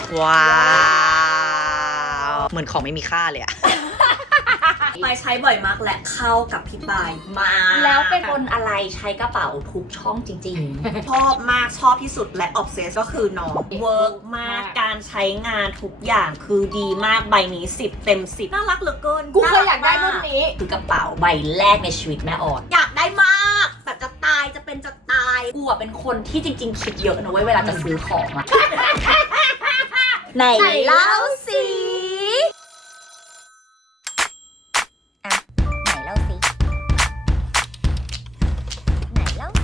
ว้าวเหมือนของไม่มีค่าเลยอะปายใช้บ่อยมากและเข้ากับพี่ปายมากแล้วเป็นคนอะไรใช้กระเป๋าทุกช่องจริงชอบมากชอบที่สุดและออฟเซสก็คือน้องเวิร์กมากการใช้งานทุกอย่างคือดีมากใบนี้10 เต็ม 10น่ารักเหลือเกินๆ กูเคยอยากได้รุ่นนี้คือกระเป๋าใบแรกในชีวิตแม่ออดอยากได้มากแบบจะตายจะเป็นจะตายกูอะเป็นคนที่จริงๆคิดเยอะนะเว้ยเวลาจะซื้อของอะไหนเล่าสิไหนเล่าสิไหนเล่าสิ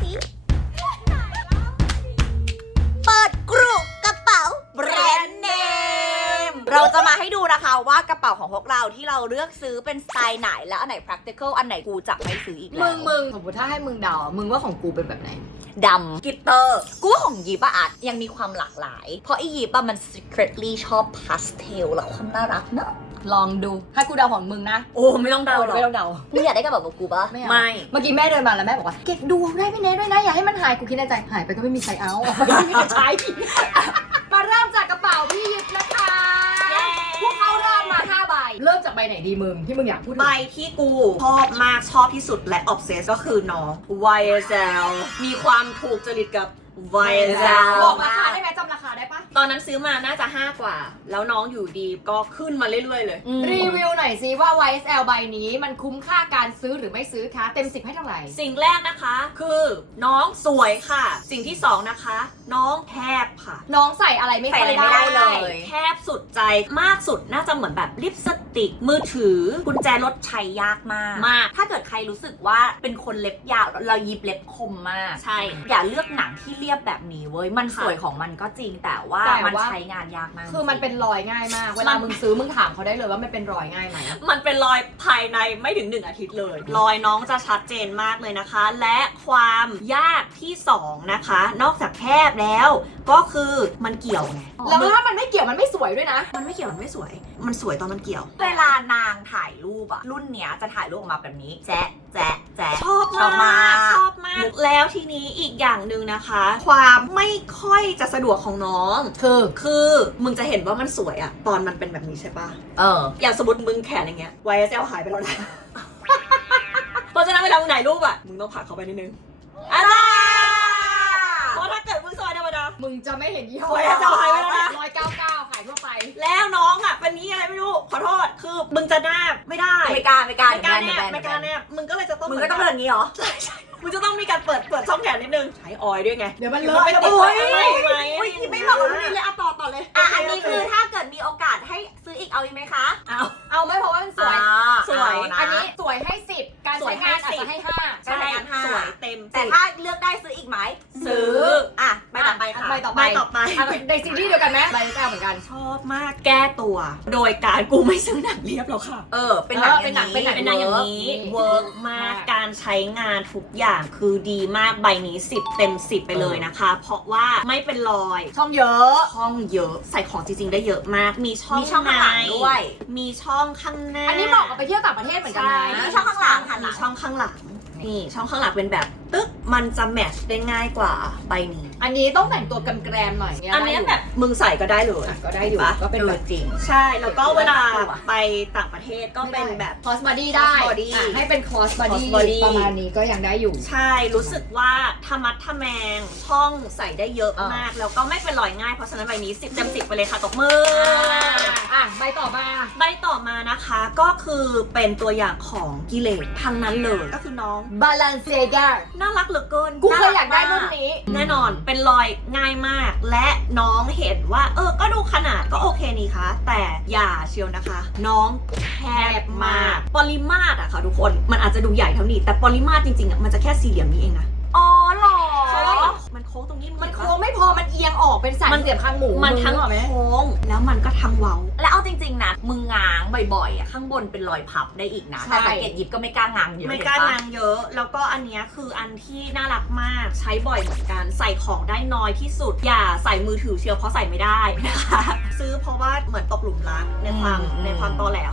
เปิดกรุกระเป๋าแบรนด์เนมเราจะมาให้ดูนะคะว่ากระเป๋าของพวกเราที่เราเลือกซื้อเป็นสไตล์ไหนแล้วอันไหน practical อันไหนกูจะไม่ซื้ออีกแล้วมึงสมมติถ้าให้มึงเดามึงว่าของกูเป็นแบบไหนดำกิตเตอร์กูว่าของยิปอะอาจยังมีความหลากหลาย เพราะไอ้ยิปอะมัน secretly ชอบพาสเทลและความน่ารักเนอะลองดูให้กูเดาของมึงนะโอ้ไม่ต้องเดาหรอกไม่ต้องเดามึงอยากได้กระเป๋าแบบกูปะไม่เอาไม่เมื่อกี้แม่เดินมาแล้วแม่บอกว่าเก็บดูได้พี่เนทด้วยนะอย่าให้มันหายกูคิดในใจหายไปก็ไม่มีใครเอาไม่มีใครใช้ มาเริ่มจากกระเป๋าพี่ยิปนะคะพวกเขาเริ่มมา5ใบเริ่มจากใบไหนดีมึงที่มึงอยากพูดถึงใบที่กูชอบมากชอบที่สุดและออฟเซสก็คือน้อง YSL มีความถูกจริตกับ YSL บอกราคาได้ไหมจำราคาได้ปะตอนนั้นซื้อมาน่าจะ5กว่า แล้วน้องอยู่ดีก็ขึ้นมาเรื่อยๆเลยรีวิวหน่อยซิว่า YSL ใบนี้มันคุ้มค่าการซื้อหรือไม่ซื้อคะเต็ม10ให้เท่าไหร่สิ่งแรกนะคะคือน้องสวยค่ะ สิ่งที่สองนะคะ น้องแคบค่ะน้องใส่อะไรไม่ค่อยใส่อะไรไม่ได้เลยแคบสุดใจมากสุดน่าจะเหมือนแบบลิปสติกมือถือกุญแจรถใช้ยากมากมากถ้าเกิดใครรู้สึกว่าเป็นคนเล็บยาวเรายิบเล็บคมมากใช่อย่าเลือกหนังที่เรียบแบบนี้เว้ย มันสวยของมันก็จริงแต่ว่ามันใช้งานยากมากคือมันเป็นรอยง่ายมาก เวลามึงซื้อมึงถามเขาได้เลยว่ามันเป็นรอยง่ายไหมมันเป็นรอยภายในไม่ถึง1 อาทิตย์เลย รอยน้องจะชัดเจนมากเลยนะคะ และความยากที่2นะคะ นอกจากแคบแล้ว ก็คือมันเกี่ยวไงแล้วถ้ามันไม่เกี่ยวมันไม่สวยด้วยนะมันไม่เกี่ยวมันไม่สวย มันสวยตอนมันเกี่ยวเวลานางถ่ายรูปอะรุ่นเนี้ยจะถ่ายรูปออกมาแบบนี้ แจ๊ะแจ๊ะแจ๊ะชอบมากชอบมาก แล้วทีนี้อีกอย่างหนึ่งนะคะ ความไม่ค่อยจะสะดวกของน้อง คือมึงจะเห็นว่ามันสวยอะตอนมันเป็นแบบนี้ใช่ปะ อย่างสมมติมึงแขนอย่างเงี้ย YSL หายไปแล้วนะ เพราะฉะนั้นเวลามึงถ่ายรูปอะมึงต้องผลักเข้าไปนิดนึงอาจารย์เพราะถ้าเกิดมึงซอยธรรมดามึงจะไม่เห็นยี่ห้อ YSL หายไปแล้วนะ 199ขายทั่วไปแล้วน้องอะเป็นนี้อะไรไม่รู้ ขอโทษ คือมึงจะแนบไม่ได้ไม่กล้าไม่กล้าแนบมึงก็เลยจะต้องมึงก็ต้องเดินอย่างนี้เหรอมึงจะต้องมีการเปิดช่องแขนนิดนึง ใช้ออยล์ด้วยไงเดี๋ยวมันเลไม่อะติดโอ้ยอุ้ยไม่เหมาะกับรุ่นนี้เลยอะต่อเลยอันนี้คือถ้าเกิดมีโอกาสให้ซื้ออีกเอาอีกไหมคะเอาไม่เพราะว่ามันสวยสวยอันนี้สวยให้10การใช้งานอาจจะให้5 ใช่สวยเต็มแต่ถ้าเลือกได้ซื้ออีกไหมซื้ออ่ะไปต่อไปค่ะใบต่อไป ในซีรีส์เดียวกันไหมใบแก้วเหมือนกันชอบมากแก้ตัว โดยการกูไม่ซื้อหนังเรียบแล้วค่ะเป็นหนังเป็นหนังเป็นหนังอย่างนี้ เวิร์กมากการใช้งานทุกอย่างคือดีมากใบนี้10 เต็ม 10 ไปเลยนะคะ เพราะว่าไม่เป็นรอยช่องเยอะช่องเยอะใส่ของจริงๆได้เยอะมาก มีช่องมีช่องข้างหลังด้วยมีช่องข้างหน้าอันนี้เหมาะกับไปเที่ยวต่างประเทศเหมือนกันนะมีช่องข้างหลังหันหลัมีงช่องข้างหลังนี่ช่องข้างหลังเป็นแบบตึ๊กมันจะแมทช์ได้ง่ายกว่าใบนี้อันนี้ต้องแต่งตัวกำแกรมหน่อยอันนี้แบบมึงใส่ก็ได้เลยก็ได้อยู่ปะก็เป็นแบบจริงใช่แล้วก็เวลาไปต่างประเทศก็เป็นแบบคอสบอดี้ได้ cross body ให้เป็นคอสบอดี้ cross body ประมาณนี้ก็ยังได้อยู่ใช่รู้สึกว่าธรรมัดทแมงช่องใส่ได้เยอะมาก แล้วก็ไม่เป็นรอยง่ายเพราะฉะนั้นใบนี้10 เต็ม 10ไปเลยค่ะตบมือใบต่อมาใบต่อมานะคะก็คือเป็นตัวอย่างของกิเลสทั้งนั้นเลยก็คือน้อง Balenciaga น่ารักเหลือเกินกูเคยอยากได้รุ่นนี้แน่นอนเป็นรอยง่ายมาก และน้องเห็นว่าก็ดูขนาดก็โอเคนี่คะแต่อย่าเชียวนะคะ น้องแคบมากปริมาตรอะค่ะทุกคนมันอาจจะดูใหญ่เท่านี้แต่ปริมาตรจริงๆอะมันจะแค่สี่เหลี่ยมนี้เองนะอ๋อเหรอเพราะว่ามันโค้งตรงนี้มันโค้งไม่พอมันเอียงออกเป็นสันเสียบข้างหมูมันทั้งนึกออกไหมโค้งแล้วมันก็ทั้งเว้าแล้วเอาจริงๆนะมึงง้างบ่อยๆอ่ะข้างบนเป็นรอยพับได้อีกนะใช่แต่สังเกตหยิบก็ไม่กล้าง้างเยอะไม่กล้าเห็นปะนางเยอะ แล้วก็อันเนี้ยคืออันที่น่ารักมากใช้บ่อยเหมือนกันใส่ของได้น้อยที่สุดอย่าใส่มือถือเชียวเพราะใส่ไม่ได้นะคะ ซื้อเพราะว่าเหมือนตกหลุมรักในความตอแหลของนาง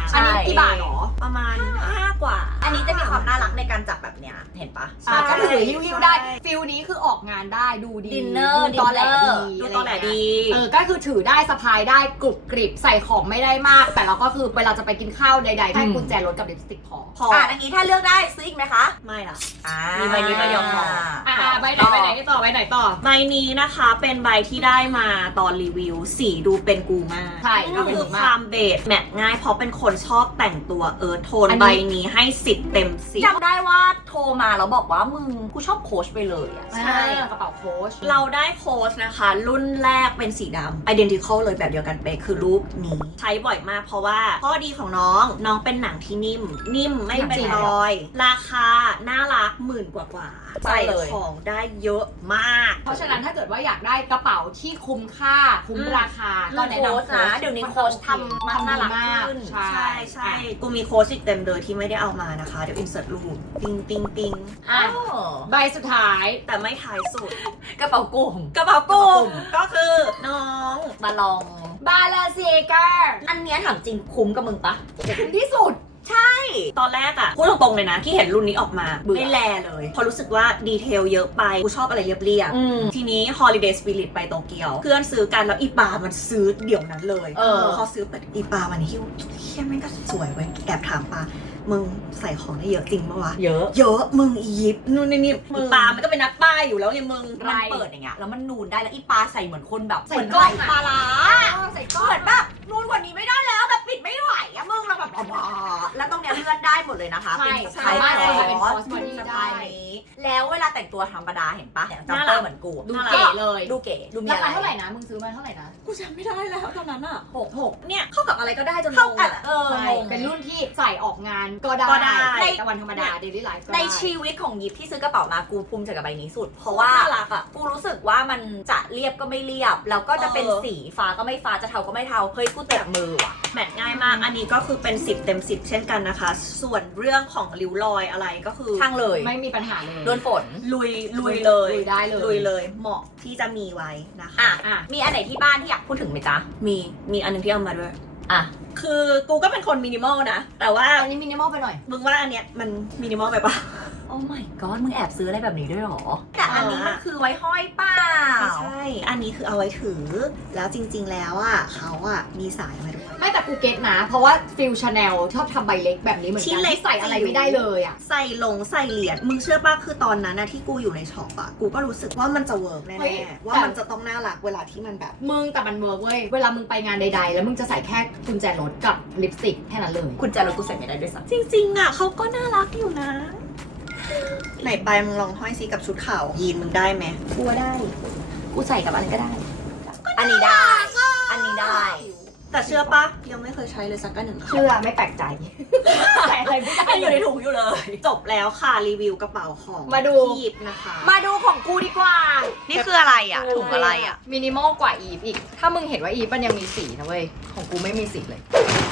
ใช่อันนี้กี่บาทหรอประมาณ5 กว่าอันนี้จะมีความน่ารักในการจับแบบเนี้ยเห็นปะก็ถือหิ้วๆได้ฟิลนี้คือออกงานได้ดูดีดินเนอร์ดูตอแหลดีดูตอแหลดีก็คือถือได้สะพายได้กรุบกริบใส่ของไม่ได้มาก แต่เราก็คือเวลาจะไปกินข้าวใดๆให้กุญแจรถกับลิปสติกพออันนี้ถ้าเลือกได้ซื้ออีกไหมคะไม่ล่ะมีใบนี้ใบเดียวพอใบไหนต่อใบไหนต่อใบนี้นะคะเป็นใบที่ได้มาตอนรีวิวสีดูเป็นกูมากใช่ก็คือความเบสแมทง่ายเพราะเป็นคนชอบแต่งตัวโทนอันนี้ใบนี้ให้10 เต็ม 10 จำได้ว่าโทรมาแล้วบอกว่ามึงกูชอบโค้ชไปเลยอะใช่กระเป๋าโค้ชเราได้โค้ชนะคะ รุ่นแรกเป็นสีดำ identical เลยแบบเดียวกันเป๊ะคือรูปนี้ ใช้บ่อยมากเพราะว่าข้อดีของน้องเป็นหนังที่นิ่มไม่เป็นรอย ราคาน่ารัก10,000 กว่าใส่ของได้เยอะมากเพราะฉะนั้นถ้าเกิดว่าอยากได้กระเป๋าที่คุ้มค่าคุ้มราคาก็แนะนำโค้ชนะเดี๋ยวนี้โค้ชทำมาน่ารักขึ้นใช่กูมีโค้ชอีกเต็มเลยที่ไม่ได้เอามานะคะ เดี๋ยวอินเสิร์ตรูปติ้งอ่ะใบสุดท้ายแต่ไม่ท้ายสุดกระเป๋าโกงกระเป๋ากุ้งก็คือน้องมาลองบาลาเซกาอันเนี้ยถามจริงคุ้มกับมึงปะคุ้มที่สุดตอนแรกอะพูดตรงๆเลยนะ ที่เห็นรุ่นนี้ออกมาเบื่อไม่แลเลยเพราะรู้สึกว่าดีเทลเยอะไป กูชอบอะไรเรียบๆทีนี้ Holiday Spirit ไปโตเกียว เพื่อนซื้อกันแล้วอีปามันซื้อเดี๋ยวนั้นเลยเขาซื้อไปอีปามันหิ้วเฮียแม่งก็สวยเว้ยแอบถามปามึงใส่ของได้เยอะจริงปะวะเยอะเยอะมึงอียิปต์นู่นนี่อีปามันก็เป็นนักป้ายอยู่แล้วไงมึงมันเปิดอย่างเงี้ยแล้วมันนูนได้แล้วอีปลาใส่เหมือนคนแบบใส่เหมือนก้อนปลาร้าใส่ก้อเหมืนอนแบบนูนกว่านี้ไม่ได้แล้วแบบปิดไม่ไหวอะมึงเราแบบว้าแล้วตรงเนี้ยเลื่อนได้หมดเลยนะคะใช่เป็นสามารถใช้ใส่เป็นคคออสสบอดี้สได้ไตล์นี้แล้วเวลาแต่งตัวธรรมดาเห็นปะเนี่ยจัมน่าเปรัอก ร์เหมือนกูดูเก๋เลยดูเก๋ดูมีราอะไรคาเท่าไหร่นะมึงซื้อมาเท่าไหร่นะกูจำไม่ได้แล้วตอนนั้นอะ 6 เนี่ยเข้ากับอะไรก็ได้จนเข้ากันงงอะใช่เป็นรุ่นที่ใส่ออกงานก็ได้ก็ได้ในวันธรรมดาเดลี่ไลฟ์ก็ในได้ชีวิตของยิปที่ซื้อกระเป๋ามากูภูมิใจกับใบนี้สุด เพราะว่าน่ารักอะกูรู้สึกว่ามันจะเรียบก็ไม่เรียบ แล้วก็จะเป็นสีฟ้าก็ไม่ฟ้าจะเทาก็ไม่เทาเฮ้ยกูเตะมือว่ะแมทง่ายมาก อันนี้ก็คือเป็น10 เต็ม 10 เช่นกันนะคะ ส่วนเรื่องของริ้วรอยอะไรก็คือช่างเลยไม่มีปัญหาเลยโดนฝนลุยเลยลุยได้เลยลุยเลย เหมาะที่จะมีไว้นะคะอ่ะมีอันไหนที่บ้านที่อยากพูดถึงไหมจ๊ะมีอันหนึงที่เอามาด้วยอ่ะคือกูก็เป็นคนมินิมอลนะ แต่ว่าอันนี้มินิมอลไปหน่อยมึงว่าอันเนี้ยมันมินิมอลไปปะโอ้ my god มึงแอบซื้ออะไรแบบนี้ด้วยเหรอ แต่อันนี้มันคือไว้ห้อยเปล่าไม่ใช่ อันนี้คือเอาไว้ถือ แล้วจริง ๆ แล้วอ่ะเขาอ่ะมีสายมาด้วยไม่แต่กูเก็ตนะ เพราะว่าฟิลชาแนลชอบทำใบเล็กแบบนี้เหมือนชิ้กัน นเล็กที่ใส่อะไรไม่ได้เลยอ่ะใส่เหรียญ มึงเชื่อป่ะ คือตอนนั้นนะที่กูอยู่ในช็อปอ่ะ กูก็รู้สึกว่ามันจะเวิร์กแน่เฮ้ยๆ ว่ามันจะต้องน่ารักเวลาที่มันแบบมึงแต่มันเวิร์กเว้ย เวลามึงไปงานใดๆ แล้วมึงจะใส่แค่กุญแจรถกับลิปสติกแค่นั้นเลยคุณจะรู้กูใส่ไม่ได้ด้วยซ้ำจริงๆอ่ะเขาก็น่ารักอยู่นะ ไหนไปมึงลองห้อยซิกับชุดขาวยีนมึงได้ไหมกูว่าได้ กูใส่กับอะไรก็ได้ อันนี้ได้ อันนี้ได้แต่เชื่อปะยังไม่เคยใช้เลยสักอันหนึ่งค่ะเชื่อไม่แปลกใจใส่อะไรไม่ได้อยู่ในถุงอยู่เลย จบแล้วค่ะรีวิวกระเป๋าของมาดูที่หยิบนะคะมาดูของกูดีกว่านี่คืออะไรอ่ะ ถุงอะไรอ่ะมินิมอลกว่าอีฟอีก ถ้ามึงเห็นว่าอีฟมันยังมีสีนะเว้ย ของกูไม่มีสีเลย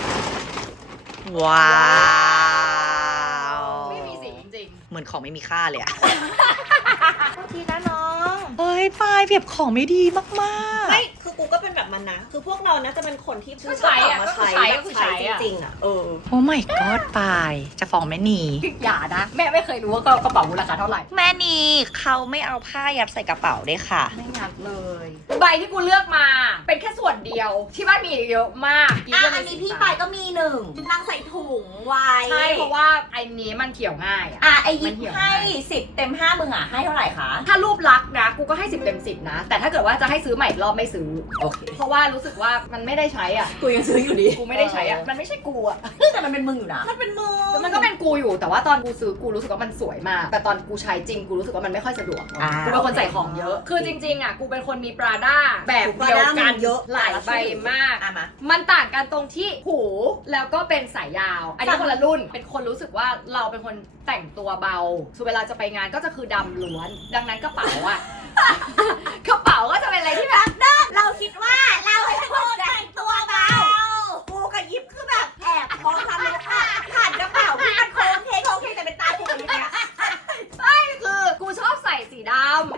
ว้าวไม่มีสีจริงเหมือนของไม่มีค่าเลยอ่ะโทษทีนะน้องเฮ้ยปลายเพียบของไม่ดีมากไม่ คือกูก็เป็นแบบมันนะ คือพวกเรานะจะเป็นคนที่ก็ใช้อะมาก็คือใช้ใช้แบบก็คือใช้ใช้อะจริงๆอ่ะๆ โอ้ my god ปลายจะฟ้องแม่นีๆ อย่านะ แม่ไม่เคยรู้ว่ากระเป๋ากูราคาเท่าไหร่แม่นีเขาไม่เอาผ้ายัดใส่กระเป๋าด้วยค่ะไม่งัดเลย ใบที่กูเลือกมา เป็นแค่ส่วนเดียว ที่บ้านมีเยอะมากอันนี้พี่ไปก็มีหนึ่งนางใส่ถุงไว้ใช่เพราะว่าไอ้นี้มันเขียวง่ายอะไอยิปให้10 เต็ม 5มึงอ่ะ ให้เท่าไหร่คะถ้ารูปลักษณ์นะกูก็ให้10 เต็ม 10 นะ แต่ถ้าเกิดว่าจะให้ซื้อใหม่อีกรอบไม่ซื้อโอเคเพราะว่ารู้สึกว่ามันไม่ได้ใช้อ่ะกูยังซื้ออยู่ดีกูไม่ได้ใช้อ่ะ มันไม่ใช่กูอ่ะแต่มันเป็นมึงอยู่นะมันเป็นมือมันก็เป็นกูอยู่ แต่ว่าตอนกูซื้อกูรู้สึกว่ามันสวยมาก แต่ตอนกูใช้จริงกูรู้สึกว่ามันไม่ค่อยสะดวกอ่ากูเป็นคนใส่ของเยอะ คือจริงๆอ่ะกูเป็นคนมีปราด้าแบบเดียวกันเยอะหลายใบมากมามันต่างกันตรงที่หูแล้วก็เป็นสายยาว อันนี้คนละรุ่น เป็นคนรู้สึกว่าเราเป็นคนแต่งตัวเบาส่วนเวลาจะไปงานก็จะคือดำล้วน ดังนั้นกระเป๋าอ่ะ กระเป๋าก็จะเป็นอะไรที่แบบเราคิดว่าเราเป็นคนแต่งตัวเบากูกับยิปคือแบบแอบมองทะลุอ่ะผ่านกระเป๋าที่มันโค้งเคแต่เป็นตากูกับยิปเนี่ยคือกูชอบใส่สีดำเวลาแบบ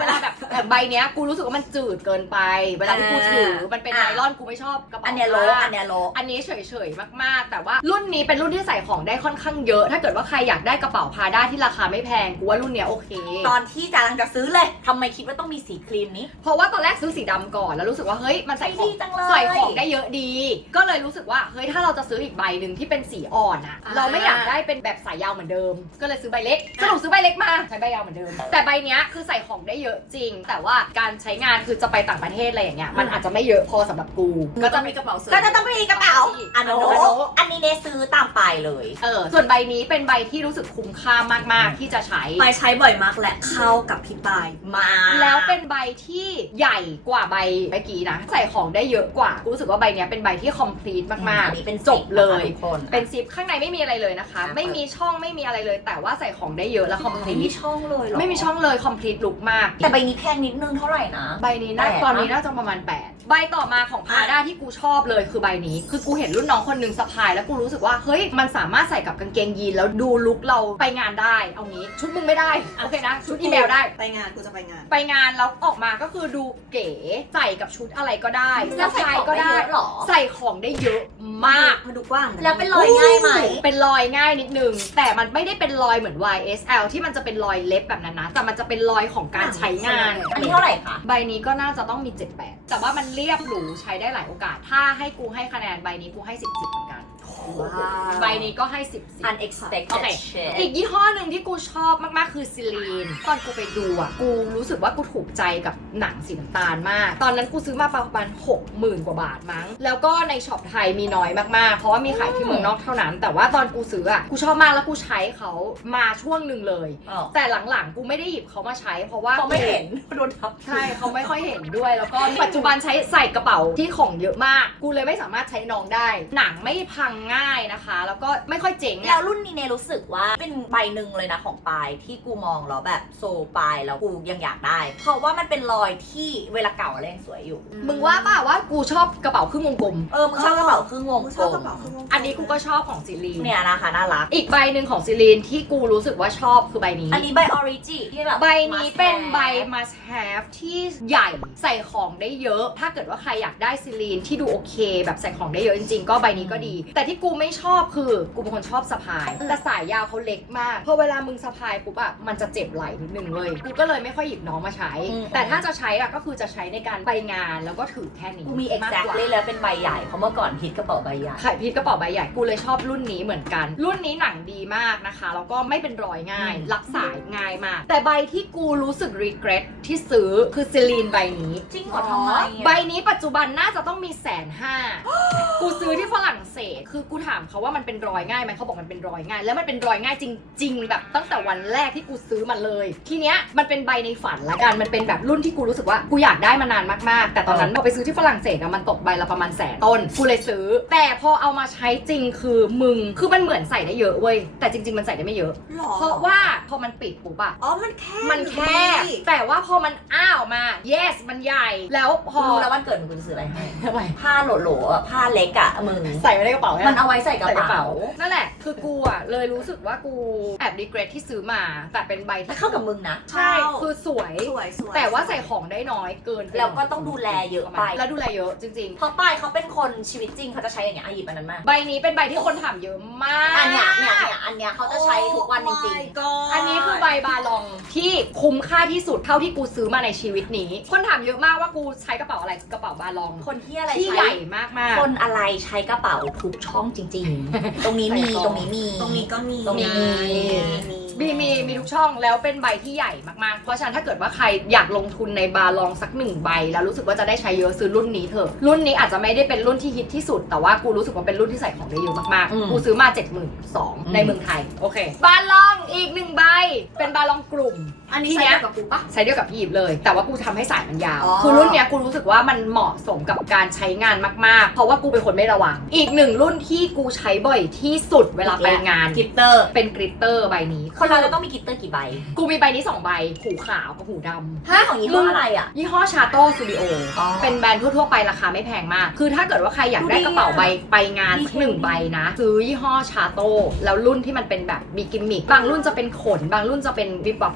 แต่ใบเนี้ยกูรู้สึกว่ามันจืดเกินไปเวลาที่กูถือมันเป็นไนลอนกูไม่ชอบกระเป๋าอันเนี้ยโลผ้าอันเนี้ยโลอันนี้เฉยๆมากๆแต่ว่ารุ่นนี้เป็นรุ่นที่ใส่ของได้ค่อนข้างเยอะถ้าเกิดว่าใครอยากได้กระเป๋าพาด้าที่ราคาไม่แพงกูว่ารุ่นเนี้ยโอเคตอนที่กำลังจะซื้อเลยทำไมคิดว่าต้องมีสีครีมนี้เพราะว่าตอนแรกซื้อสีดำก่อนแล้วรู้สึกว่าเฮ้ยมันใส่ของดีจังเลยใส่ของได้เยอะดี ก็เลยรู้สึกว่าเฮ้ยถ้าเราจะซื้ออีกใบหนึ่งที่เป็นสีอ่อนอะเราไม่อยากได้เป็นแบบสายยาวเหมือนเดิม ก็เลยซื้อใบเล็กสรุปซื้อใบเล็กมาใช้ใบยาวเหมือนเดิม แต่ใบเนี้ยคือใส่ของได้เยอะจริง แต่ว่าการใช้งานคือจะไปต่างประเทศอะไรอย่างเงี้ยมันอาจจะไม่เยอะพอสำหรับกูก็จะมีกระเป๋าเสริมก็จะต้องมีกระเป๋าอันโนอันนี้เนซื้อตามไปเลยส่วนใบนี้เป็นใบที่รู้สึกคุ้มค่ามากๆที่จะใช้ไปใช้บ่อยมากและเข้ากับพี่ปายมากแล้วเป็นใบที่ใหญ่กว่าใบเมื่อกี้นะใส่ของได้เยอะกว่ากูรู้สึกว่าใบเนี้ยเป็นใบที่ complete มากอันนี้เป็นๆจบเลยทุกคนเป็นซิปข้างในไม่มีอะไรเลยนะคะ ไม่มีช่องไม่มีอะไรเลย แต่ว่าใส่ของได้เยอะและไม่ complete มีช่องเลยเหรอไม่มีช่องเลย complete look มากแต่ใบนี้แพงนิดนึงเท่าไหร่นะใบนี้น่าแปดตอนนี้น่าจะประมาณ 8 ใบต่อมาของพาด้าที่กูชอบเลยคือใบนี้ คือกูเห็นรุ่นน้องคนหนึงสะพายแล้วกูรู้สึกว่าเฮ้ยมันสามารถใส่กับกางเกงยีนแล้วดูลุคเราไปงานได้เอางี้ชุดมึงไม่ได้โอเคนะชุดอีเมลได้ไปงานกูจะไปงานไปงานแล้วออกมาก็คือดูเก๋ใส่กับชุดอะไรก็ได้แล้วใส่ของได้เยอะเหรอใส่ของได้เยอะมากมันดูกว้างะแล้วเป็นรอยง่ายไหมเป็นรอยง่ายนิดนึง แต่มันไม่ได้เป็นรอยเหมือน YSL ที่มันจะเป็นรอยเล็บแบบนั้นนะแต่มันจะเป็นรอยของการใช้งานอันนี้เท่าไหร่คะใบนี้ก็น่าจะต้องมี 7-8 แต่ว่ามันเรียบหรูใช้ได้หลายโอกาส ถ้าให้กูให้คะแนนใบนี้กูให้ 10 เหมือนกัน ใบนี้ก็ให้ 10 unexpected โอเค shit อีกยี่ห้อหนึ่งที่กูชอบมากๆคือซิลีนตอนกูไปดูอ่ะกูรู้สึกว่ากูถูกใจกับหนังสีน้ำตาลมาก ตอนนั้นกูซื้อมาประมาณ 60,000 กว่าบาทมั้งแล้วก็ในช็อปไทยมีน้อยมากๆเพราะว่ามีขายที่เมืองนอกเท่านั้น แต่ว่าตอนกูซื้ออ่ะกูชอบมากแล้วกูใช้เขามาช่วงหนึ่งเลยอ๋อแต่หลังๆกูไม่ได้หยิบเขามาใช้ เพราะว่าเขาไม่เห็นโดนทับใช่เขาไม่ค่อยเห็นด้วยแล้วก็ปัจจุบันใช้ใส่กระเป๋าที่ของเยอะมากกูเลยไม่สามารถใช้น้องได้ หนังไม่พังง่ายนะคะ แล้วก็ไม่ค่อยเจ๋งแล้อะวรุ่นนี้เนี่ยรู้สึกว่าเป็นใบหนึ่งเลยนะของปายที่กูมองแล้วแบบโซปายแล้วกูยังอยากได้ เพราะว่ามันเป็นรอยที่เวลาเก่าแล้วยังสวยอยู่มึงว่าป่ะว่ากูชอบกระเป๋าครึ่งวงกลมมึงชอบกระเป๋าครึ่งวงกูกชลอบกระมเป๋าเครื่องวงอันนี้กูก็ชอบของซิลีนเนี่ยนะคะน่ารักอีกใบหนึ่งของซิลีนที่กูรู้สึกว่าชอบคือใบนี้อันนี้ใบออริจิที่แบบใบนี้เป็นใบ must must have ที่ใหญ่ใส่ของได้เยอะ ถ้าเกิดว่าใครอยากได้ซิลีนที่ดูโอเค แบบใส่ของได้เยอะจริงๆ ก็ใบนี้ก็ดี แต่ที่กูไม่ชอบคือกูเป็นคนชอบสะพาย แต่สายยาวเขาเล็กมาก พอเวลามึงสะพายปุ๊บอะมันจะเจ็บไหล่นิดนึงเลย กูก็เลยไม่ค่อยหยิบน้องมาใช้ แต่ถ้าจะใช้อะก็คือจะใช้ในการไปงานแล้วก็ถือแค่นี้กูมีมากกว่า exactly แล้วเป็นใบใหญ่เพราะเมื่อก่อนฮิตกระเป๋าใบใหญ่ขายพีทกระเป๋าใบใหญ่กูเลยชอบรุ่นนี้เหมือนกัน รุ่นนี้หนังดีมากนะคะแล้วก็ไม่เป็นรอยง่าย รับสายง่ายมาก แต่ใบที่กูรู้สึก regret ที่ซื้อคือซิลีนใบนี้จริงเหรอทำไมอะใบนี้ปัจจุบันน่าจะต้องมี150,000 กูซื้อที่ฝรั่งเศสคือกูถามเขาว่ามันเป็นรอยง่ายไหมเขาบอกมันเป็นรอยง่าย แล้วมันเป็นรอยง่ายจริง ๆ แบบตั้งแต่วันแรกที่กูซื้อมันเลย ทีเนี้ยมันเป็นใบในฝันละกันมันเป็นแบบรุ่นที่กูรู้สึกว่ากูอยากได้มานานมากๆ แต่ตอนนั้นพอไปซื้อที่ฝรั่งเศสอะมันตกใบละประมาณ100,000 ต้นกูเลยซื้อ แต่พอเอามาใช้จริงคือมึงคือมันเหมือนใส่ได้เยอะเว้ยแต่จริง ๆมันใส่ได้ไม่เยอะหรอเพราะว่าพอมันปิดปุ๊บอะอ๋อมันแคบมันแคบแต่ว่าพอมันอ้าออกมา yes มันใหญ่แล้วพกูอรู้แล้ววันเกิดมึงกูจะซื้ออะไรให้ทำไมผ้าโหลๆอะผ้าเล็กอะมึงใส่ไว้ในกระเป๋ามันเอาไว้ใส่กระเป๋านั่นแหละ คือกูอ่ะเลยรู้สึกว่ากูแอบรีเกรทที่ซื้อมา แต่เป็นใบแต่ที่เข้ากับมึงนะใช่ คือสวยสวยสวยแต่ว่าใส่ของได้น้อยเกินไปแล้วก็ต้องดูแลเยอะไปแล้วดูแลเยอะจริงเพราะป้ายเขาเป็นคนชีวิตจริงเขาจะใช้อย่างเงี้ยหยิบอันนั้นมาๆ ใบนี้เป็นใบที่คนถามเยอะมากอันเนี้ยอันเนี้ยเขาจะใช้ทุกวันจริงอันนี้คือใบบาลองที่คุ้มค่าที่สุดเท่าที่กูซื้อมาในชีวิตนี้ คนถามเยอะมากว่ากูใช้กระเป๋าอะไรกระเป๋าบาลองๆ คนที่อะไรที่ใช้ใหญ่มากคนอะไรใช้กระเป๋าทุกช่องจริง ๆ ตรงนี้มีใส่ของตรงนี้มีตรงนี้ก็มีตรงนี้มีทุกช่องแล้วเป็นใบที่ใหญ่มากๆ เพราะฉะนั้นถ้าเกิดว่าใครอยากลงทุนในบาลองสัก1 ใบแล้วรู้สึกว่าจะได้ใช้เยอะซื้อรุ่นนี้เถอะรุ่นนี้อาจจะไม่ได้เป็นรุ่นที่ฮิตที่สุดแต่ว่ากูรู้สึกว่าเป็นรุ่นที่ใส่ของได้เยอะมากๆกูซื้อมา 72,000ในเมืองไทยโอเคบาลองอีก1 ใบเป็นบาลองกลุ่มอันนี้ทีใช้เนี้ยกับกูปะใช้เดียวกับพี่หยิบเลย แต่ว่ากูทำให้สายมันยาวอ๋อคือรุ่นเนี้ยกูรู้สึกว่ามันเหมาะสมกับการใช้งานมากๆ เพราะว่ากูเป็นคนไม่ระวังอีก1 รุ่นที่กูใช้บ่อยที่สุดเวลาไปงานกิตเตอร์เป็นกริตเตอร์ใบนี้คนเราจะต้องมีกิตเตอร์กี่ใบกูมีใบนี้2 ใบหูขาวกับหูดำถ้าของยี่ห้ออะไรอ่ะยี่ห้อชาโต้สตูดิโออ๋อเป็นแบรนด์ทั่วๆไปราคาไม่แพงมาก คือถ้าเกิดว่าใครอยากได้กระเป๋าใบไปงานสัก1 ใบนะซื้อยี่ห้อชาโต้แล้วรุ่นที่มันเป็นแบบมีกิมมิคบางรุ่นจะเป็นขนบางรุ่นจะเป็นวิบวับแบบนี้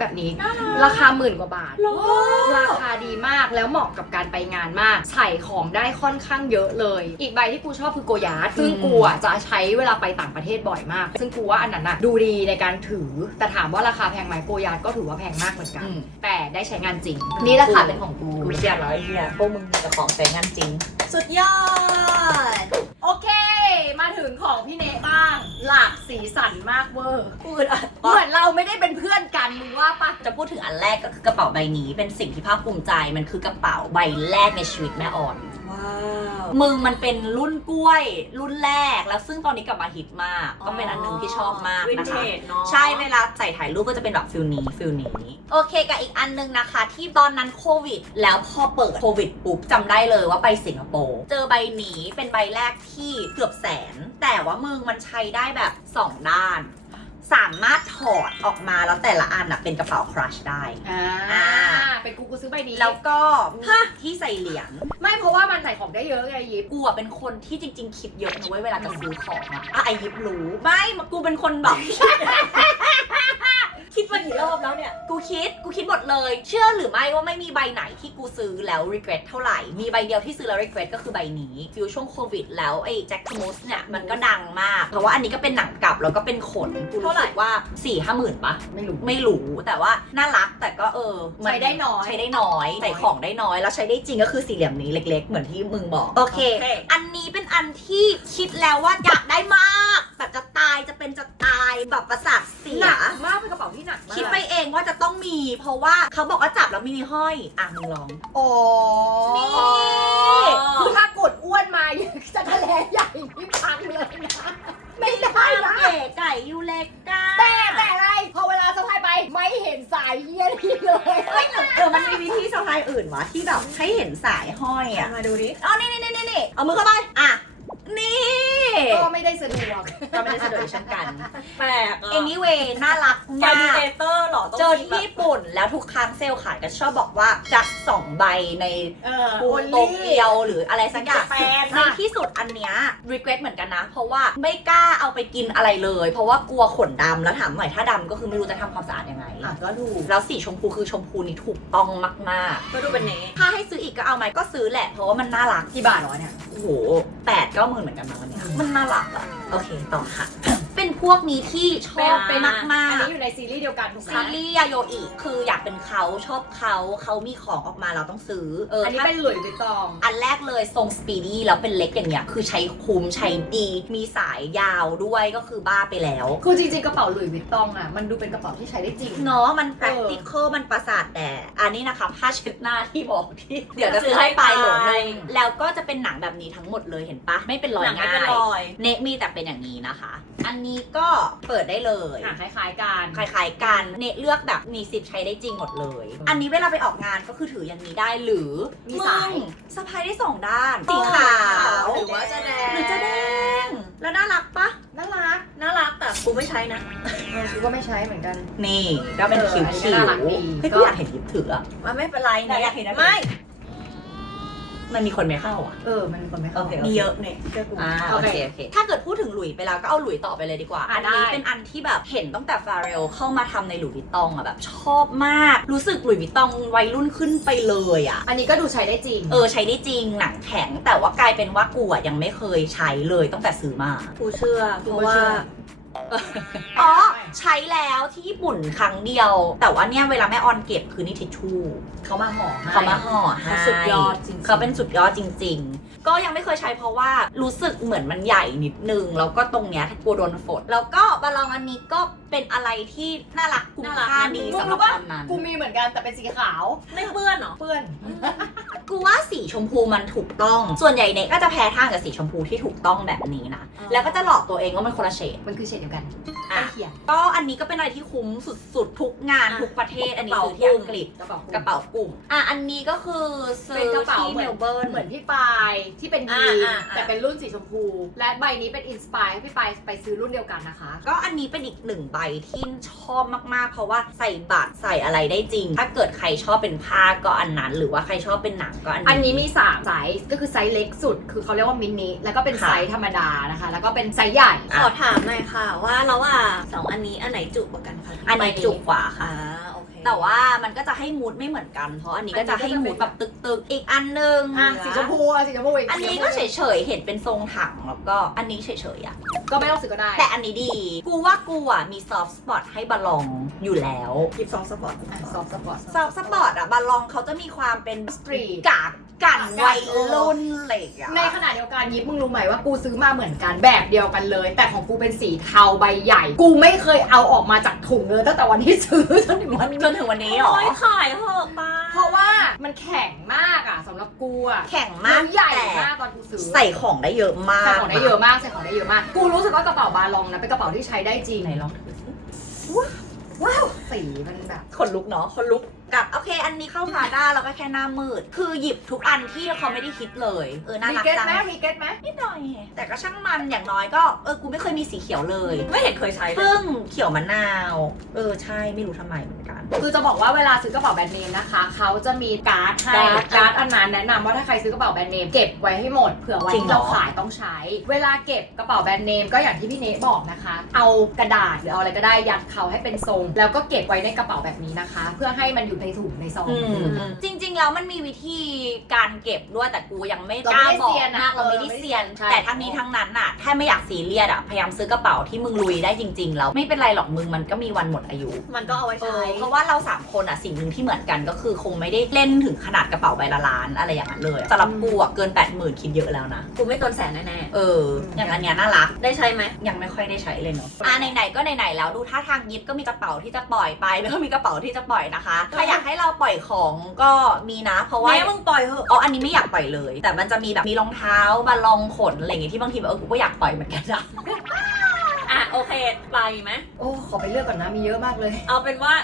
ราคา10,000 กว่าบาท ราคาดีมากแล้วเหมาะกับการไปงานมากใส่ของได้ค่อนข้างเยอะเลยอีกใบที่กูชอบคือโกยาร์ดซึ่งกูอ่ะจะใช้เวลาไปต่างประเทศบ่อยมากซึ่งกูว่าอันนั้นอ่ะดูดีในการถือแต่ถามว่าราคาแพงไหมโกยาร์ดก็ถือว่าแพงมากเหมือนกันแต่ได้ใช้งานจริงนี่ราคาเป็นของกูกูเชียร์แล้วไอ้เหี้ยพวกมึงมีแต่ของใช้งานจริงสุดยอดโอเคมาถึงของพี่เนบ้างหลากสีสันมากเวอร์พูดอ่ะเหมือนเราไม่ได้เป็นเพื่อนกันมึงว่าปะจะพูดถึงอันแรกก็คือกระเป๋าใบนี้เป็นสิ่งที่ภาคภูมิใจมันคือกระเป๋าใบแรกในชีวิตแม่อ่อนว้าวมึงมันเป็นรุ่นกล้วยรุ่นแรกแล้วซึ่งตอนนี้กลับมาฮิตมากก็เป็นอันหนึงที่ชอบมากวินนะเทคะจเนาะใช่เวลาใส่ถ่ายรูปก็จะเป็นแบบฟิลนี้โอเคกับอีกอันนึงนะคะ ที่ตอนนั้นโควิด แล้วพอเปิดโควิดปุ๊บจำได้เลยว่าไปสิงคโปร์เจอใบนี้เป็นใบแรกที่เกือบแสน แต่ว่ามึงมันใช้ได้แบบ2ด้านสามารถถอดออกมาแล้วแต่ละอันอะเป็นกระเป๋าครัชได้เป็นกูซื้อใบนี้แล้วก็มีที่ใส่เหรียญไม่เพราะว่ามันใส่ของได้เยอะไงยิปกูอะเป็นคนที่จริง ๆ คิดเยอะนะเว้ยเวลาจะซื้อของอะไอยิบรู้ไม่กูเป็นคนแบบ คิดมากี่รอบแล้วเนี่ย กูคิดหมดเลย เชื่อหรือไม่ว่าไม่มีใบไหนที่กูซื้อแล้ว regret เท่าไหร่ มีใบเดียวที่ซื้อแล้ว regret ก็คือใบนี้ฟิวช่วงโควิดแล้วไอ้แจ็คทมูสเนี่ยมันก็ดังมาก เพราะว่าอันนี้ก็เป็นหนังกลับแล้วก็เป็นขนกูรู้สึกว่า 4-5 หมื่นปะ ไม่รู้แต่ว่าน่ารักแต่ก็มันใช้ได้น้อยใช้ได้น้อยใส่ของได้น้อยแล้วใช้ได้จริงก็คือสี่เหลี่ยมนี้เล็กๆ เหมือนที่มึงบอกโอเค อันนี้เป็นอันที่คิดแล้วว่าอยากได้มากแบบจะตายจะเป็นจะตายแบบประสาทเสีหยนักมากเป็นกระเป๋าที่หนักมากคิดไปเองว่าจะต้องมี เพราะว่าเขาบอกว่าจับแล้วมีห้อยอ่ะมึงลองอ๋อนี่คือถ้ากดอ้วนมาจะทะเลใหญ่ที่พังเลยนะไม่ได้นะเก๋ไก่ยูเลกาแต่อะไรพอเวลาสะพายไปไม่เห็นสายเยี่ยนี่เลยมันมีวิธีสะพายอื่นวะที่แบบให้เห็นสายห้อยอ่ะมาดูดิอ๋อนี่เอามือเข้าไปอ่ะนี่ก็ไม่ได้สะดวกก็ไม่ได้สะดวกเช่นกันแปลก anyway น่ารักไฟมากเดเตอร์หรอเจอที่ญี่ปุ่นแล้วทุกครั้งเซลล์ขายก็ชอบบอกว่าจะ2 ใบในกรุงโตเกียวหรืออะไรสักอย่างในที่สุดอันเนี้ย regret เหมือนกันนะ เพราะว่าไม่กล้าเอาไปกินอะไรเลย เพราะว่ากลัวขนดำแล้วถามหน่อยถ้าดำก็คือไม่รู้จะทำความสะอาดยังไงก็ถูกแล้วสีชมพูคือชมพูนี่ถูกต้องมากก็ดูเป็นเน่ๆ ถ้าให้ซื้ออีกก็เอาไหมก็ซื้อแหละเพราะว่ามันน่ารักกี่บาทเหรอเนี่ยโอ้โห8-9 หมื่นเหมือนกันนะวันเนี้ยมันน่ารักอะโอเคต่อค่ะ เป็นพวกนี้ที่ชอบเป็นมากอันๆนี้อยู่ในซีรีส์เดียวกันถูกไหมซีรีส์ยาโยอิคืออยากเป็นเขาชอบเขามีของออกมาเราต้องซื้ออันนี้ถ้าเป็นหลุยส์วิตตองอันแรกเลยทรงสปีดี้แล้วเป็นเล็กอย่างเงี้ยคือใช้คุ้มใช้ดี มีสายยาวด้วยก็คือบ้าไปแล้วคือจริงๆกระเป๋าหลุยส์วิตตองอ่ะมันดูเป็นกระเป๋าที่ใช้ได้จริงเนาะมัน practical มันประสาทแต่อันนี้นะคะผ้าเช็ดหน้าที่บอกที่เดี๋ยวจะซื้อให้ไปโหลนึงแล้วก็จะเป็นหนังแบบนี้ทั้งหมดเลยเห็นปะไม่เป็นรอยหนังไม่ง่าเป็นยรอยเนะมีแต่เป็นอย่างนี้นะคะ อันนี้ก็เปิดได้เลยคล้ายๆกันคล้ายๆกันเนตเลือกแบบมีสิทธิ์ใช้ได้จริงหมดเลย อันนี้เวลาไปออกงานก็คือถืออย่างนี้ได้หรือมีสายสะพายได้2 ด้าน สีขาวหรือว่าจะแดงหรือจะแดง แล้วน่ารักปะน่ารักน่ารักแต่กูไม่ใช้นะกูก็ไม่ใช้เหมือนกันนี่ก็เป็นคิ้วอันนี้คิ้ก็น่ารักวดีเฮ้ยกูอยากเห็นยิบถืออะมันไม่เป็นไรไหนอยากเห็นนะไม่มันมีคนไม่เข้าอ่ะมันมีคนไม่เข้าโอเคมีเยอะเนี่ยเชื่อกูโอเคถ้าเกิดพูดถึงหลุยไปแล้วก็เอาหลุยต่อไปเลยดีกว่า อันนี้ได้เป็นอันที่แบบเห็นตั้งแต่ฟาเรลเข้ามาทำในหลุยส์วิตตองอะแบบชอบมาก รู้สึกหลุยส์วิตตองวัยรุ่นขึ้นไปเลยอะอันนี้ก็ดูใช้ได้จริงใช้ได้จริงหนังแข็งแต่ว่ากลายเป็นว่ากูอะยังไม่เคยใช้เลยตั้งแต่ซื้อมากูเชื่อเพราะว่าอ๋อ ใช้แล้วที่ญี่ปุ่นครั้งเดียว แต่ว่าเนี่ยเวลาแม่ออนเก็บคือนี่ทิชชู่เขามาห่อให้เขามาห่อให้เขาสุดยอดจริงๆเขาเป็นสุดยอดจริง ๆ ก็ยังไม่เคยใช้เพราะว่ารู้สึกเหมือนมันใหญ่นิดนึงแล้วก็ตรงเนี้ยถ้ากลัวโดนฝนแล้วก็บาลองอันนี้ก็เป็นอะไรที่น่ารักคุ้มค่าดีสำหรับตอนนั้นกูมีเหมือนกันแต่เป็นสีขาวไม่เปื้อนเหรอเปื้อนกูว่าสีชมพูมันถูกต้อง ส่วนใหญ่เนก็จะแพ้ทางกับสีชมพูที่ถูกต้องแบบนี้นะอ๋อแล้วก็จะหลอกตัวเองว่ามันคนละเฉดมันคือเฉดเดียวกันอ่ะเขียนก็อันนี้ก็เป็นอะไรที่คุ้มสุดๆ ทุกงานอ่ะทุกประเทศ อันนี้ซื้อที่อังกฤษกระเป๋ากระเป๋ากลุ่ม อันนี้ก็คือซื้เป็นอกระเป๋าที่เหเมมือนลเบิร์นเหมือนพี่ปายที่เป็นยีนอ่าแต่เป็นรุ่นสีชมพู และใบนี้เป็นอินสปายให้พี่ปายไปซื้อรุ่นเดียวกันนะคะก็อันนี้เป็นอีก1 ใบที่ชอบมากๆ เพราะว่าใส่บัตรใส่อะไรได้จริง ถ้าเกิดใครชอบเป็นผ้าก็อันนั้น หรือว่าใครชอบเป็นหนังก็อันนี้อันนี้มี3ไซส์ก็คือไซส์เล็กสุด คือเขาเรียกว่ามินิแล้วก็เป็นค่ะไซส์ธรรมดานะคะ แล้วก็เป็นไซส์ใหญ่ขอถามหน่อยค่ะว่าระหว่าง2 อันนี้อันไหนจุกว่ากันคะอันนี้จุกกว่าค่ะโอเคแต่ว่ามันก็จะให้มูดไม่เหมือนกันเพราะอันนี้ก็จะให้มูดแบบตึกๆอีกอันนึงสีชมพูสีชมพูอีกอันนี้ก็เฉยๆเห็นเป็นทรงถังแล้วก็อันนี้เฉยๆอ่ะก็ไม่ต้องซื้อก็ได้แต่อันนี้ดีกูว่ากูอ่ะมีซอฟต์สปอตให้บาลองอยู่แล้วหยิบ2 สปอร์ตซอฟต์สปอร์ตซอฟต์สปอร์ตอ่ะบาลองเขาจะมีความเป็นสตรีทกากกันวัยรุ่นอะไรอย่างเงี้ยในขณะเดียวกันยิปมึงรู้ไหมว่ากูซื้อมาเหมือนกันแบบเดียวกันเลย แต่ของกูเป็นสีเทาใบใหญ่ กูไม่เคยเอาออกมาจากถุงเลยตั้งแต่วันที่ซื้อจนถึงวันนี้จนถึงวันนี้เหรอโอ้ยขายเถอะป้าเพราะว่ามันแข็งมากอ่ะสำหรับกูอ่ะแข็งมากแล้วใหญ่แต่มากตอนกูซื้อใส่ของได้เยอะมากใส่ของได้เยอะมากใส่ของได้เยอะมาก กูรู้สึกว่ากระเป๋าบาลองนะเป็นกระเป๋าที่ใช้ได้จริงไหนลองถือสิว้าวสีมันแบบขนลุกเนาะขนลุกกับโอเค อันนี้เข้าพาด้าแล้วก็แค่หน้ามืด คือหยิบทุกอันที่เขาไม่ได้คิดเลยน่ามีรักเก็ตจังไหมมีเก็ตไหมนิดหน่อย แต่ก็ช่างมันอย่างน้อยก็กูไม่เคยมีสีเขียวเลยไม่เห็นเคยใช้เลยเพิ่งเขียวมะนาว ใช่ไม่รู้ทำไมเหมือนกันคือจะบอกว่าเวลาซื้อกระเป๋าแบรนด์เนมนะคะเขาจะมีการ์ดให้การ์ดอันนั้นแนะนำว่าถ้าใครซื้อกระเป๋าแบรนด์เนมเก็บไว้ให้หมดเผื่อวันจริงที่เหรอเราขายต้องใช้ เวลาเก็บกระเป๋าแบรนด์เนมก็อย่างที่พี่เนทบอกนะคะ เอากระดาษหรือเอาอะไรก็ได้ยัดเขาให้เป็นทรง แล้วก็เก็บไว้ในกระเป๋าแบบนี้นะคะ เพื่อให้มันอยู่ในถุงในซองจริงๆแล้วมันมีวิธีการเก็บด้วยแต่กูยังไม่เรากล้าไม่ได้บอกเซียนนะมากเราไม่ได้เซียนใช่แต่ทั้งนี้ทั้งนั้นน่ะถ้าไม่อยากซีเรียสพยายามซื้อกระเป๋าที่มึงลุยได้จริงๆแล้วไม่เป็นไรหรอกมึงมันก็มีวันหมดอายุมันก็เอาไว้ใช้เพราะว่าเรา3คนอ่ะสิ่งหนึ่งที่เหมือนกันก็คือคงไม่ได้เล่นถึงขนาดกระเป๋าใบละล้านอะไรอย่างนั้นเลยสำหรับกูอ่ะเกิน 80,000 คิดเยอะแล้วนะกูไม่เกิน100,000แน่อย่างอันเนี้ยน่ารักๆได้ใช้ไหมยังไม่ค่อยได้ใช้เลยเนาะไหนๆก็ไหนๆแล้วดูท่าทางยิปก็มีกระเป๋าที่จะปล่อยไปแล้วก็มีกระเป๋าที่จะปล่อยนะคะถ้าอยากให้เราปล่อยของก็มีนะเพราะว่าแม่มึงปล่อยเถอะอันนี้ไม่อยากปล่อยเลย แต่มันจะมีแบบมีรองเท้าบาลองขนอะไรอย่างเงี้ยที่บางทีแบบกูก็อยากปล่อยเหมือนกันนะอ่ะโอเคไปไหมโอ้ขอไปเลือกก่อนนะมีเยอะมากเลยเอาเป็นว่า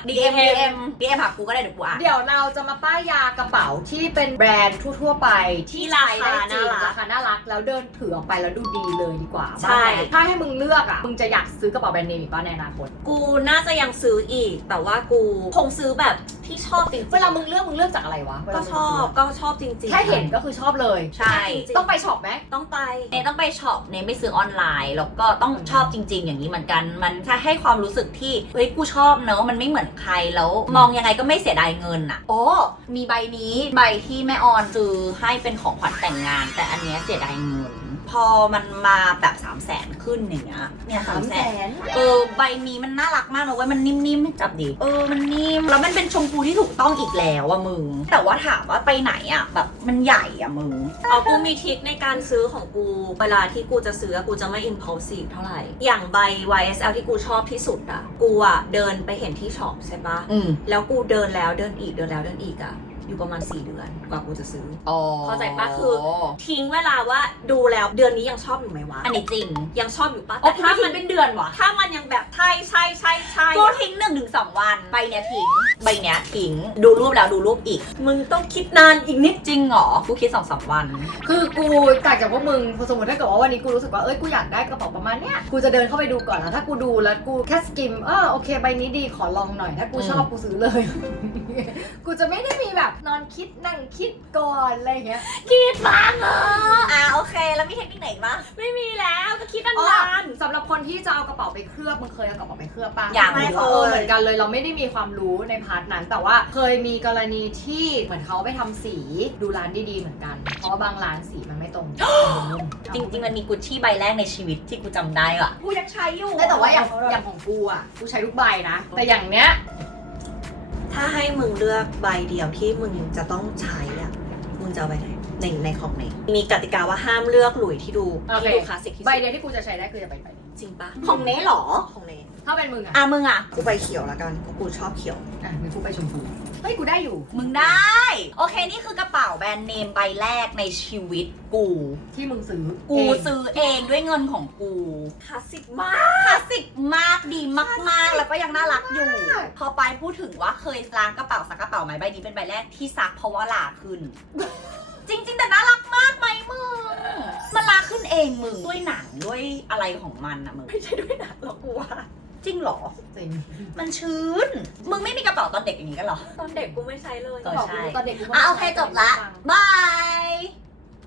DM หากูก็ได้เดี๋ยวกูอ่านเดี๋ยวเราจะมาป้ายยากระเป๋าที่เป็นแบรนด์ทั่วๆไปที่ใช้ได้จริงราคาน่ารักแล้วเดินถือออกไปแล้วดูดีเลยดีกว่าใช่ถ้าให้มึงเลือกอ่ะมึงจะอยากซื้อกระเป๋าแบรนด์เนมอีกป่ะในอนาคตกูน่าจะยังซื้ออีก แต่ว่ากูคงซื้อแบบที่ชอบจริงๆเวลามึงเลือกจากอะไรวะเวลาก็มึงชอบจริงๆแค่เห็นก็คือชอบเลยใช่ต้องไปช็อปไหมต้องไปเนต้องไปช็อปเนไม่ซื้อออนไลน์แล้วก็ต้องชอบจริง ๆ อย่างนี้เหมือนกันมันจะให้ความรู้สึกที่เฮ้ยกูชอบเนอะมันไม่เหมือนใครแล้วมองยังไงก็ไม่เสียดายเงินอ่ะมีใบนี้ใบที่แม่ออนซื้อให้เป็นของขวัญแต่งงาน แต่อันเนี้ยเสียดายเงิน พอมันมาแบบ300,000ขึ้นอย่างเงี้ยเนี่ย300,000ใบนี้มันน่ารักมากเลยเว้ยมันนิ่มๆจับดิมันนิ่มแล้วมันเป็นชมพูที่ถูกต้องอีกแล้วอะมึงแต่ว่าถามว่าไปไหนอะแบบมันใหญ่อะมึงกูมีทริคในการซื้อของกูเวลาที่กูจะซื้อกูจะไม่ impulsive เท่าไหร่ อย่างใบ YSL ที่กูชอบที่สุดอะกูอะเดินไปเห็นที่ช็อปใช่ปะแล้วกูเดินแล้วเดินอีกเดินแล้วเดินอีกอะอยู่ประมาณ4 เดือนกว่ากูจะซื้อเข้าใจปะคือทิ้งเวลาว่าดูแล้วเดือนนี้ยังชอบอยู่ไหมวะอันนี้จริงยังชอบอยู่ปะแต่ถ้ามันเป็นเดือนวะถ้ามันยังแบบใช่กูทิ้ง1-2 วันใบเนี้ยทิ้งใบเนี้ยทิ้งดูรูปแล้วดูรูปอีกมึงต้องคิดนานอีกนิดจริงเหรอกูคิด2-3 วันคือกูต่างจากพวกมึงสมมติถ้าเกิดว่าวันนี้กูรู้สึกว่ากูอยากได้กระเป๋าประมาณเนี้ยกูจะเดินเข้าไปดูก่อนแล้วถ้ากูดูแล้วกูแค่สกิมโอเคใบนี้ดีขอลองหน่อยถ้ากูชอบกูซื้อเลย กูจะไม่ได้มีแบบนอนคิดนั่งคิดก่อนอะไรอย่างเงี้ยคิดบ้างโอเคแล้วมีเทคนิคไหนปะไม่มีแล้วก็คิดนานสำหรับคนที่จะเอากระเป๋าไปเคลือบมึงเคยเอากระเป๋าไปเคลือบป่ะยังไม่เคยเหมือนกันเลยเราไม่ได้มีความรู้ในพาร์ทนั้น แต่ว่าเคยมีกรณีที่เหมือนเขาไปทำสีดูร้านดีๆเหมือนกัน เพราะว่าบางร้านสีมันไม่ตรงจริงๆมันมีกุชชี่ใบแรกในชีวิตที่กูจำได้อะกูยังใช้อยู่แต่ว่าอย่างของกูอ่ะกูใช้ทุกใบนะ แต่อย่างเนี้ยถ้าให้มึงเลือกใบเดียวที่มึงจะต้องใช้มึงจะเอาใบไหนในของไหนมีกติกาว่าห้ามเลือกหลุยที่ดูคลาสสิกที่สุดใบเดียวที่กูจะใช้ได้คือจะใบนี้จริงปะของเนหรอของเนถ้าเป็นมึงอ่ะมึงอะกูใบเขียวแล้วกันเพราะกูชอบเขียวมีกูไปชมพูเฮ้ยกูได้อยู่มึงได้ โอเคนี่คือกระเป๋าแบรนด์เนมใบแรกในชีวิตกูที่มึงซื้อกูซื้อเองด้วยเงินของกูคลาสสิกมากคลาสสิกมากดีมากๆ แล้วก็ยังน่ารักอยู่ พอไปพูดถึงว่าเคยล้างกระเป๋าซักกระเป๋าไหมใบนี้เป็นใบแรกที่ซักเพราะว่าลาขึ้น จริงๆแต่น่ารักมากไหมมึงมันลาขึ้นเองมึงด้วยหนังด้วยอะไรของมันอะมึงไม่ใช่ด้วยหนักหรอกกูว่าจริงเหรอจริงมันชื้นมึงไม่มีกระเป๋าตอนเด็กอย่างนี้กันเหรอตอนเด็กกูไม่ใช้เลยก็ใช่ตอนเด็กกูโอเคจบละบาย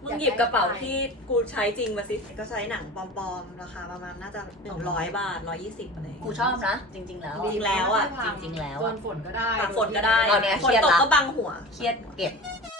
มึงหยิบกระเป๋าที่กูใช้จริงมาสิก็ใช้หนังปลอมๆราคาประมาณน่าจะ100 บาท120อะไรกูชอบนะ จริง ๆ แล้วจริงแล้วอ่ะจริง ๆ แล้วโดนฝนก็ได้ฝนก็ได้ตอนเนี้ยฝเคน รียดตกละก็บังหัวเครียดเก็บ